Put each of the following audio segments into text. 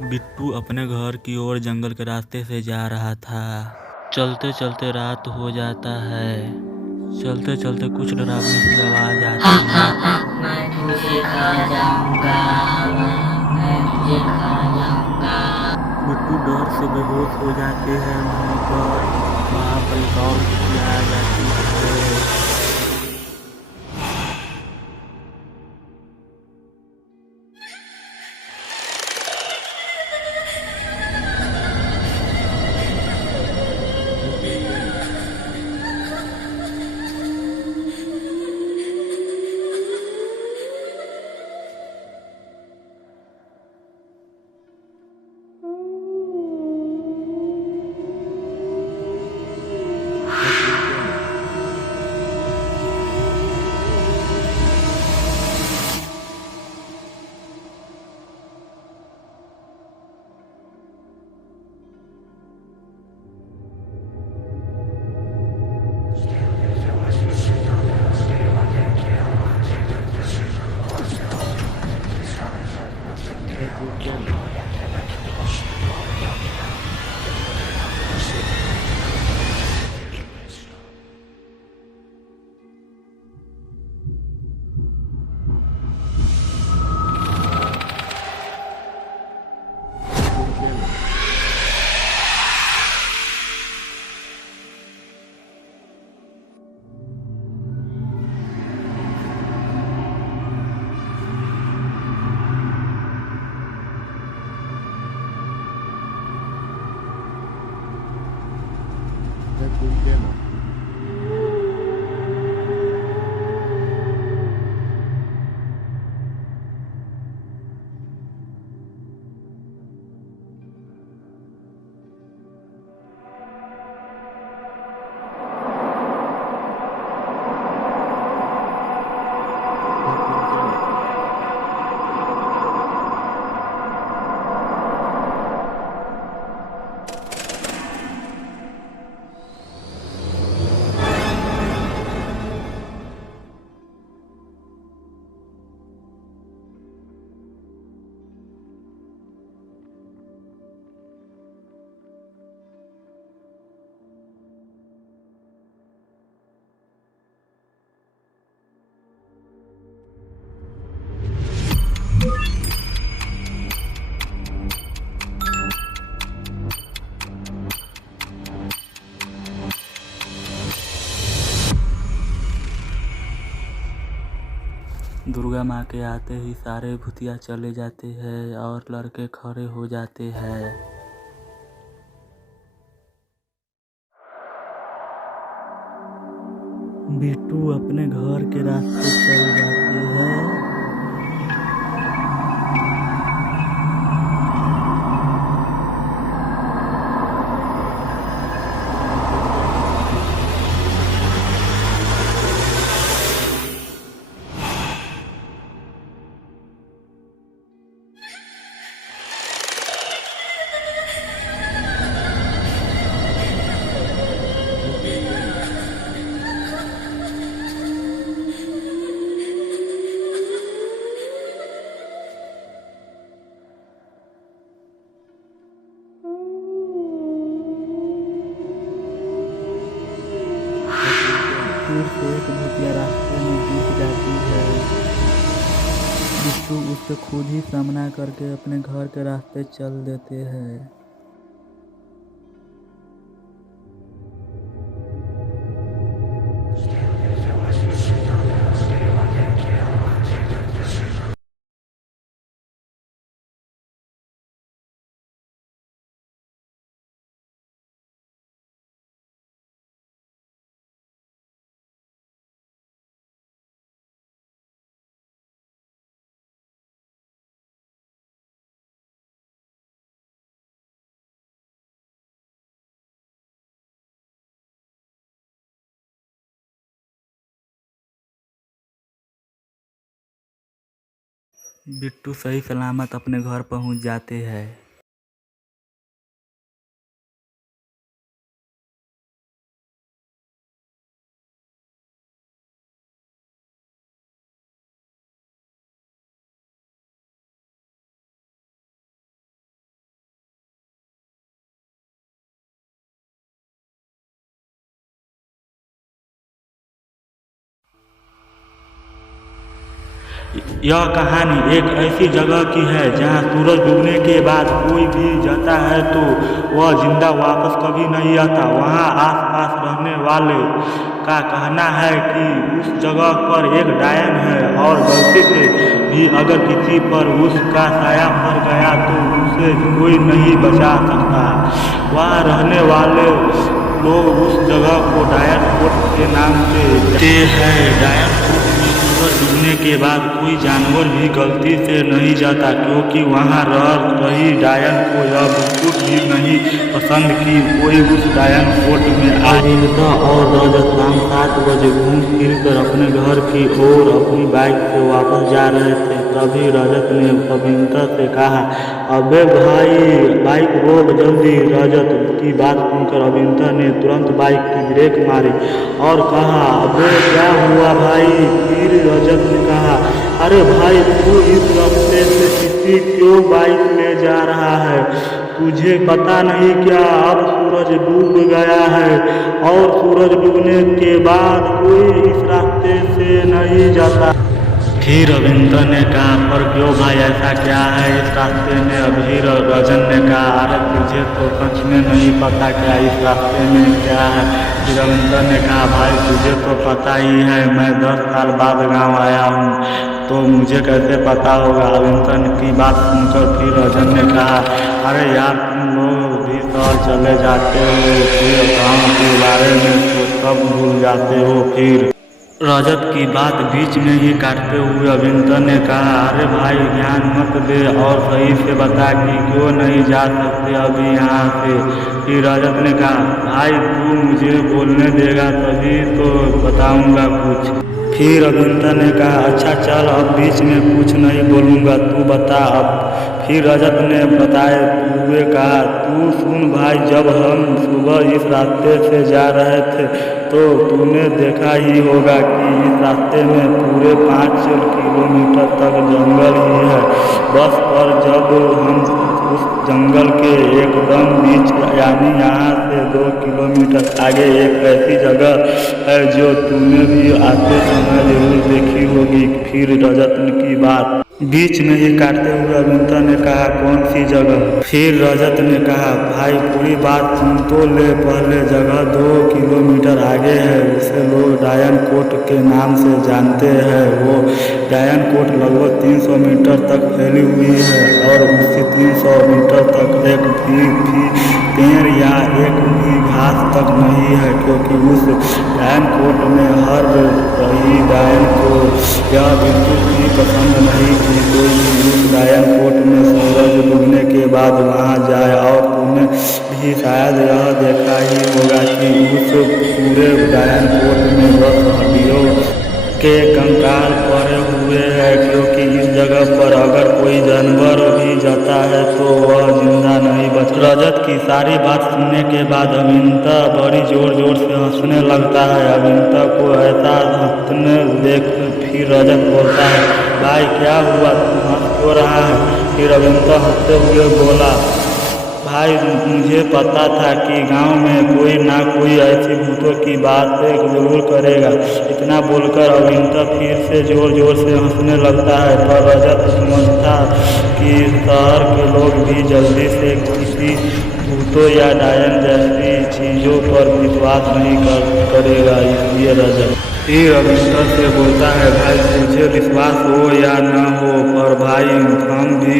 बिट्टू अपने घर की ओर जंगल के रास्ते से जा रहा था। चलते चलते रात हो जाता है। चलते चलते कुछ डरावनी सी आवाज आती है। मैं तुझे खा जाऊंगा। मैं तुझे खा जाऊंगा। बिट्टू डर से बेहोश हो जाते हैं। वहां पर एक और भूतिया आ जाती है। दुर्गा माँ के आते ही सारे भूतिया चले जाते हैं और लड़के खड़े हो जाते हैं। बिट्टू अपने घर के रास्ते चल जाते हैं। फिर से एक भूतिया रास्ते में दिख जाती है। बिट्टू उससे खुद ही सामना करके अपने घर के रास्ते चल देते हैं। बिट्टू सही सलामत अपने घर पहुंच जाते हैं। यह कहानी एक ऐसी जगह की है जहाँ सूरज डूबने के बाद कोई भी जाता है तो वह जिंदा वापस कभी नहीं आता। वहाँ आसपास रहने वाले का कहना है कि उस जगह पर एक डायन है और गलती से भी अगर किसी पर उसका साया पड़ गया तो उसे कोई नहीं बचा सकता। वहाँ रहने वाले लोग उस जगह को डायन कोट के नाम से जानते हैं। डायन कोट में सूरज डूबने के बाद कोई जानवर भी गलती से नहीं जाता, क्योंकि वहाँ रह रही डायन को यह बिल्कुल भी नहीं पसंद कि कोई उस डायन कोट में आए। अविंता और रजत शाम 7 बजे घूम फिर कर अपने घर की ओर अपनी बाइक से वापस जा रहे थे। तभी रजत ने अविंता से कहा, अबे भाई बाइक रोक जल्दी। रजत की बात सुनकर अविंता ने तुरंत बाइक की ब्रेक मारी और कहा, अबे क्या हुआ भाई? फिर रजत ने कहा, अरे भाई तू इस रास्ते से किसी क्यों बाइक ले जा रहा है? तुझे पता नहीं क्या अब सूरज डूब गया है और सूरज डूबने के बाद कोई इस रास्ते से नहीं जाता। फिर अविंता ने कहा, पर क्यों भाई ऐसा क्या है इस रास्ते में? अभी रजन ने कहा, अरे तुझे तो सच में नहीं पता क्या इस रास्ते में क्या है? फिर अविंता ने कहा, भाई तुझे तो पता ही है मैं 10 साल बाद गांव आया हूँ, तो मुझे कैसे पता होगा? अविंता की बात सुनकर फिर रजन ने कहा, अरे यार तुम लोग भी शहर चले जाते हो, फिर गाँव के बारे में तो सब भूल जाते हो। फिर रजत की बात बीच में ही काटते हुए अविंता ने कहा, अरे भाई ज्ञान मत दे और सही से बता कि क्यों नहीं जा सकते अभी यहाँ से। फिर रजत ने कहा, भाई तू मुझे बोलने देगा तभी तो बताऊंगा कुछ। फिर अविंता ने कहा, अच्छा चल अब बीच में कुछ नहीं बोलूँगा, तू बता अब। फिर रजत ने बताए हुए कहा, तू सुन भाई, जब हम सुबह इस रास्ते से जा रहे थे तो तूने देखा ही होगा कि इस रास्ते में पूरे 5 किलोमीटर तक जंगल ही है। बस पर जब हम उस जंगल के एकदम बीच यानी यहाँ से 2 किलोमीटर आगे एक ऐसी जगह है जो तूने भी आते समय जरूर देखी होगी। फिर रजत की बात बीच में ही काटते हुए अविंता ने कहा, कौन सी जगह? फिर रजत ने कहा, भाई पूरी बात सुन तो ले। पहले जगह 2 किलोमीटर आगे है, उसे लोग डायन कोट के नाम से जानते हैं। वो डायन कोट लगभग 300 मीटर तक फैली हुई है और उससे 300 मीटर तक एक भी पेड़ या एक भी घास तक नहीं है, क्योंकि उस डायन कोट में हर रही डायन को यह बिल्कुल भी पसंद नहीं कि कोई भी उस डायन कोट में सूरज डूबने के बाद वहाँ जाए। और तुमने भी शायद यह देखा ही होगा कि उस पूरे डायन कोट में बस हड्डियों के कंकाल पड़े हुए हैं, क्योंकि इस जगह पर अगर कोई जानवर भी जाता है तो वह जिंदा नहीं बचता। रजत की सारी बात सुनने के बाद अविंता बड़ी जोर जोर से हंसने लगता है। अविंता को ऐसा हंसने देख फिर रजत बोलता है, भाई क्या हुआ, तू हंस क्यों रहा है? फिर अविंता हंसते हुए बोला, भाई मुझे पता था कि गांव में कोई ना कोई ऐसी भूतों की बात जरूर करेगा। इतना बोलकर अविंता फिर से जोर जोर से हंसने लगता है। पर रजत समझता कि शहर के लोग भी जल्दी से किसी भूतों या डायन जैसी चीज़ों पर विश्वास नहीं करेगा। इसलिए रजत फिर अविंता से बोलता है, भाई तुझे विश्वास हो या न हो, पर भाई हम भी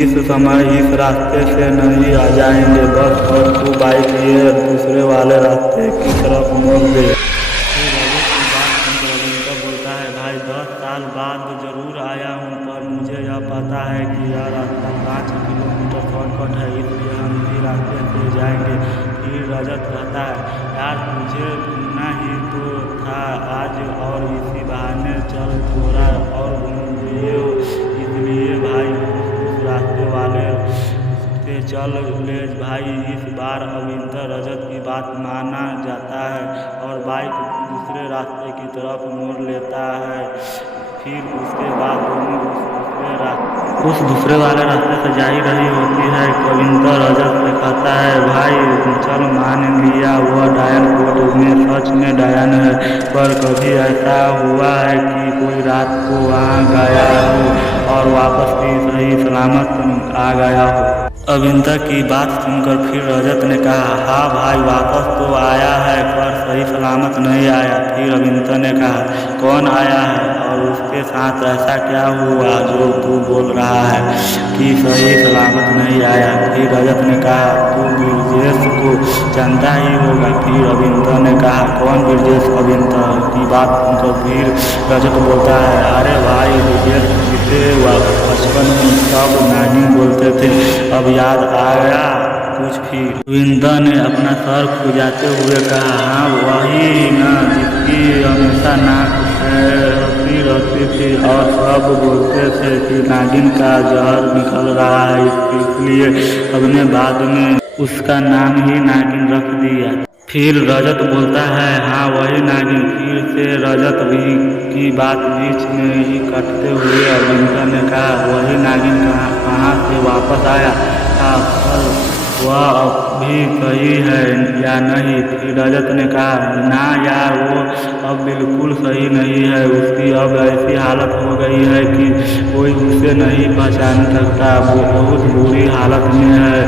इस समय इस रास्ते से नहीं आ जाएंगे। बस और तू बाइक लिए दूसरे वाले रास्ते की तरफ मोड़ दे। अविंता बोलता है, भाई 10 साल बाद जरूर आया हूँ, पर मुझे यह पता है कि यह रास्ता 5 किलोमीटर शॉर्टकट है, इसलिए हम इसी रास्ते से जाएंगे। फिर रजत कहता है, यार तुझे घूमना ही तो था आज, और इसी बहाने चल थोड़ा और घूम लिए, इसलिए भाई उस रास्ते वाले से चल ले। भाई इस बार अविंता रजत की बात माना जाता है और बाइक दूसरे रास्ते की तरफ मोड़ लेता है। फिर उसके बाद दोनों उस दूसरे वाले रास्ते से जा ही रही होती है। अविंता रजत से कहता है, भाई चल मान लिया वह डायन कोट में सच में डायन है, पर कभी ऐसा हुआ है कि कोई रात को वहाँ गया सलामत आ गया हो। अविंता की बात सुनकर फिर रजत ने कहा, हाँ भाई, वापस तो आया है पर सही सलामत नहीं आया। फिर अविंता ने कहा, कौन आया है और उसके साथ ऐसा क्या हुआ जो तू बोल रहा है कि सही सलामत नहीं आया? फिर रजत ने कहा, तू ब्रजेश को जानता ही होगा। फिर अविंता ने कहा, कौन ब्रजेश? अविंता की बात सुनकर फिर रजत बोलता है, अरे भाई, ब्रजेश जिसे बचपन में सब नानी बोलते थे, अब याद आ गया कुछ? फिर अविंता ने अपना सर खुजाते हुए कहा, हाँ वही ना, जिसकी हमेशा नाक बहती रहती थी और सब बोलते थे कि नागिन का जहर निकल रहा है, इसलिए हमने बाद में उसका नाम ही नागिन रख दिया। फिर रजत बोलता है, हाँ वही नागिन। फिर से रजत भी की बात बीच में ही काटते हुए अविंता ने कहा, वही नागिन कहाँ से वापस आया था? पर वह अभी सही है या नहीं? फिर रजत ने कहा, ना यार, वो अब बिल्कुल सही नहीं है। उसकी अब ऐसी हालत हो गई है कि कोई उसे नहीं पहचान सकता। वो बहुत बुरी हालत में है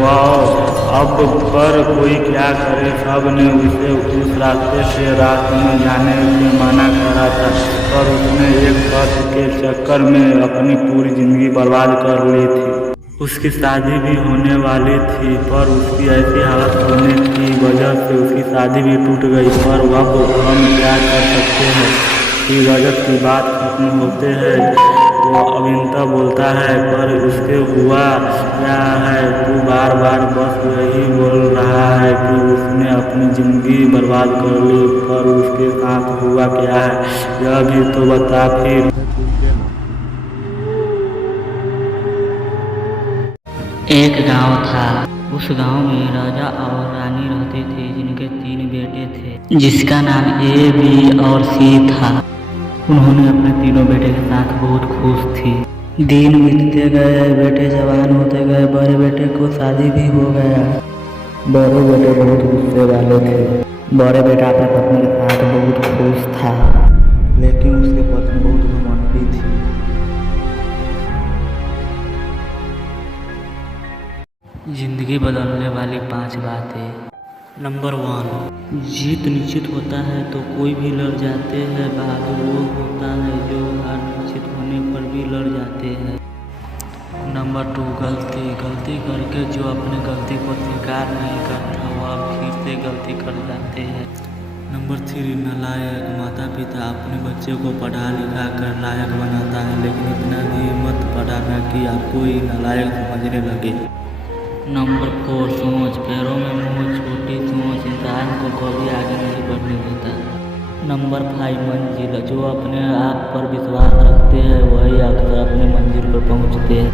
वह अब। पर कोई क्या करे, सब ने उसे उस रास्ते से रात में जाने से मना करा था, पर उसने एक शर्त के चक्कर में अपनी पूरी जिंदगी बर्बाद कर ली थी। उसकी शादी भी होने वाली थी, पर उसकी ऐसी हालत होने की वजह से उसकी शादी भी टूट गई। पर अब हम क्या कर सकते हैं? फिर रजत की बात खत्म होते हैं वो अविंता बोलता है, पर उसके हुआ क्या है? तू बार बार बस यही बोल रहा है कि उसने अपनी जिंदगी बर्बाद कर ली, पर उसके साथ हुआ क्या है यह भी तो बता। फिर एक गांव था। उस गांव में राजा और रानी रहते थे, जिनके 3 बेटे थे, जिसका नाम ए, बी और सी था। उन्होंने अपने तीनों बेटे के साथ बहुत खुश थी। दिन बीतते गए, बेटे जवान होते गए, बड़े बेटे को शादी भी हो गया। बड़े बेटे बहुत गुस्से वाले थे। बड़े बेटा अपनी पत्नी के साथ बहुत खुश था, लेकिन उसकी पत्नी बहुत घमंडी थी। जिंदगी बदलने वाली 5 बातें। नंबर 1, जीत निश्चित होता है तो कोई भी लड़ जाते हैं। बहादुर वो होता है जो हार निश्चित होने पर भी लड़ जाते हैं। नंबर 2, गलती करके जो अपने गलती को स्वीकार नहीं करता वह फिर से गलती कर जाते हैं। नंबर 3, नालायक। माता पिता अपने बच्चे को पढ़ा लिखा कर लायक बनाता है, लेकिन इतना भी मत पढ़ाना कि आपको ही नालायक समझने लगे। नंबर 4, सोच। पैरों में मुँह, छोटी सोच इंसान को कभी आगे नहीं बढ़ने देता। नंबर 5, मंजिल। जो अपने आप पर विश्वास रखते हैं वही अक्सर अपने मंजिल पर पहुंचते हैं।